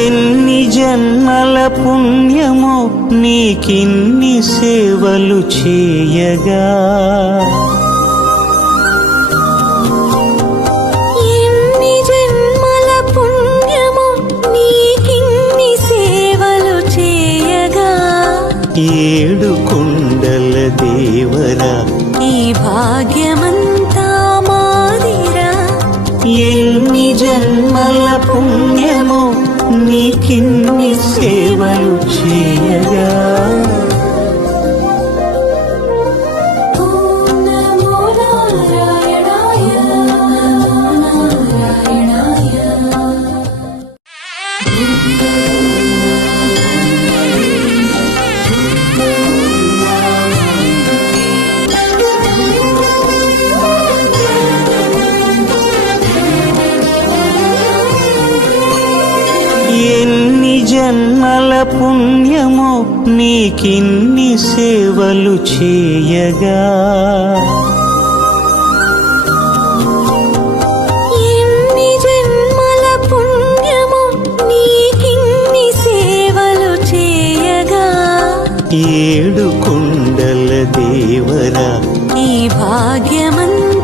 ఎన్ని జన్మల పుణ్యమో నీకిన్ని సేవలు చేయగా, ఎన్ని జన్మల పుణ్యమో నీకిన్ని సేవలు చేయగా, ఏడు కొండల దేవరా ఈ భాగ్యమంతా మాదిరా. ఎన్ని జన్మల పుణ్యమో నీకిన్ని సేవలు చేయగా, ఓం నమో నారాయణాయ, నమో నారాయణాయ. ఎన్ని జన్మల పుణ్యమో నీకిన్ని సేవలు చేయగా, ఎన్ని జన్మల పుణ్యమో నీకిన్ని సేవలు చేయగా, ఏడు కొండల దేవరా ఈ భాగ్యమంతా